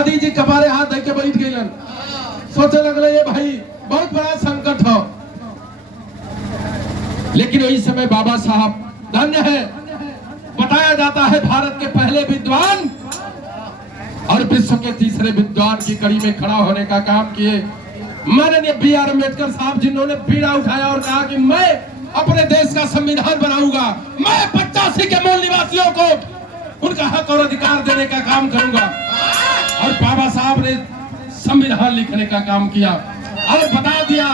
दादी जी कपारे हाथ धर के बैठ गई, सोचे लगले ये भाई बहुत बड़ा संकट हो। लेकिन वही समय बाबा साहब धन्य है, बताया जाता है भारत के पहले विद्वान और विश्व के तीसरे विद्वान की कड़ी में खड़ा होने का काम किए माननीय B.R. अम्बेडकर साहब, जिन्होंने बीड़ा उठाया और कहा कि मैं अपने देश का संविधान बनाऊंगा, मैं 85 के मूल निवासियों को उनका हक और अधिकार देने का काम करूंगा। और बाबा साहब ने संविधान लिखने का काम किया और बता दिया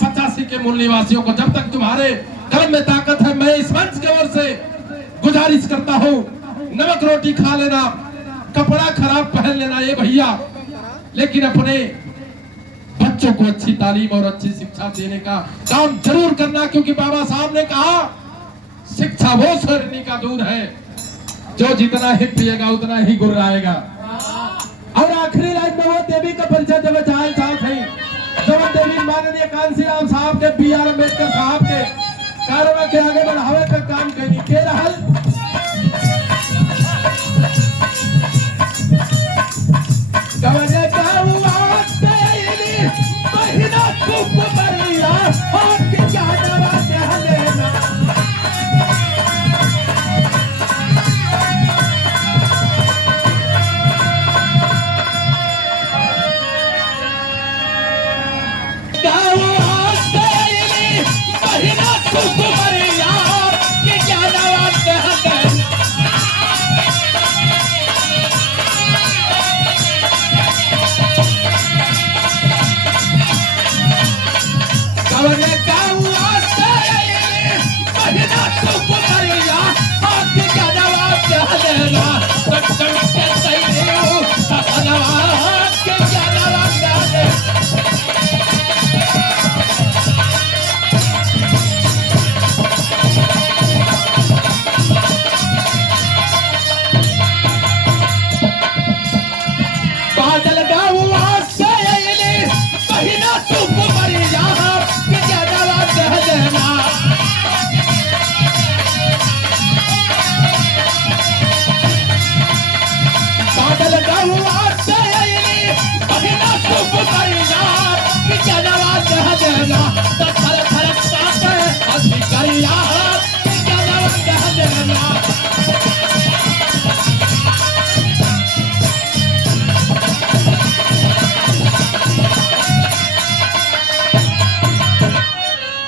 85 के मूल निवासियों को, जब तक तुम्हारे कलम में ताकत है, मैं इस मंच की ओर से गुजारिश करता हूं, नमक रोटी खा लेना, कपड़ा खराब पहन लेना ये भैया, लेकिन अपने बच्चों को अच्छी तालीम और अच्छी शिक्षा देने का काम जरूर करना, क्योंकि बाबा साहब ने कहा शिक्षा वो स्वर्ण का दूध है जो जितना ही पिएगा उतना ही गुर्राएगा। और आखिरी लाइन में वो देवी का परिचय जब चाहे साथ है, जब देवी माननीय कांशीराम साहब के B.R. अम्बेडकर साहब के कार्य के आगे बढ़ावे का काम करनी के रहल।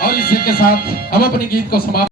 और इसी के साथ हम अपने गीत को समाप्त